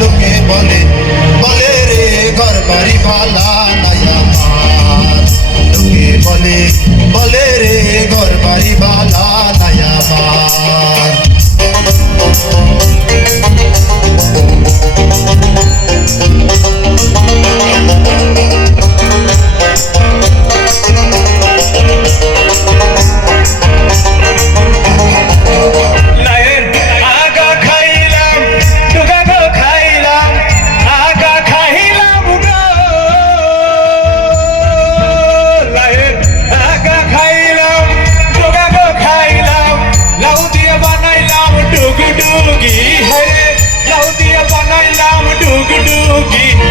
লোকে বলে বলে রে ঘর বাড়ি ভালা নাই আমার, লোকে বলে বলে রে ঘর বাড়ি ভালা নাই আমার।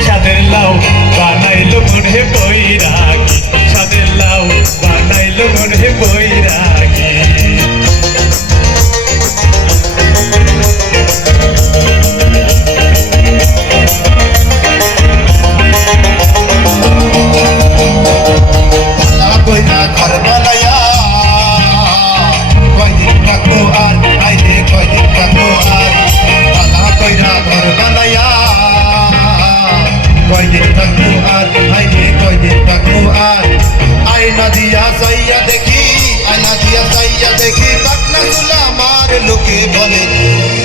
সাদের লাউ বানাইলো মনে বৈরাগী, সাদের লাউ বানাইলো মনে বৈরাগী। ঘর বানায়া কয়দিন থাকবো আর আইলে কয়দিন থাকবো আর, পালা কইরা ঘর বানায়া কয়দিন থাকবো আর আইলে কয়দিন থাকবো আর। আয়না দিয়া চাইয়া দেখি, আয়না দিয়া চাইয়া দেখি পাটনা চুলা আমার, লোকে বলে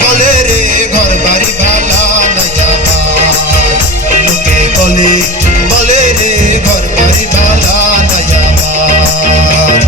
বলে রে ঘর বাড়ি ভালা নাই আমার, লোকে বলে বলে রে ঘর বাড়ি ভালা নাই আমার।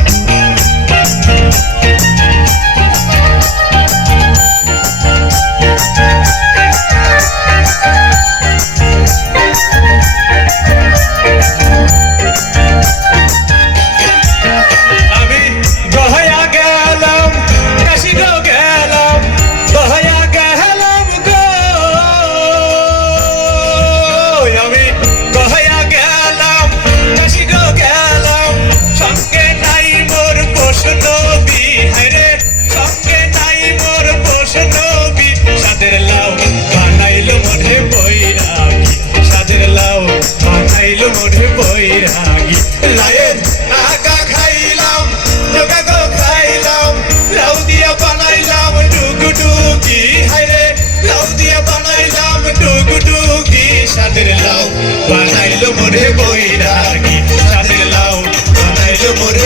লায়ের আগা খাইলাম, ডোকা গো খাইলাম, লাউ দিয়া বানাইলাম ডুগডুগি, হায়রে লাউ দিয়া বানাইলাম ডুগডুগি। সাদের লাউ বানাইলো মোরে বৈরাগী, সাদের লাউ বানাইলো মোরে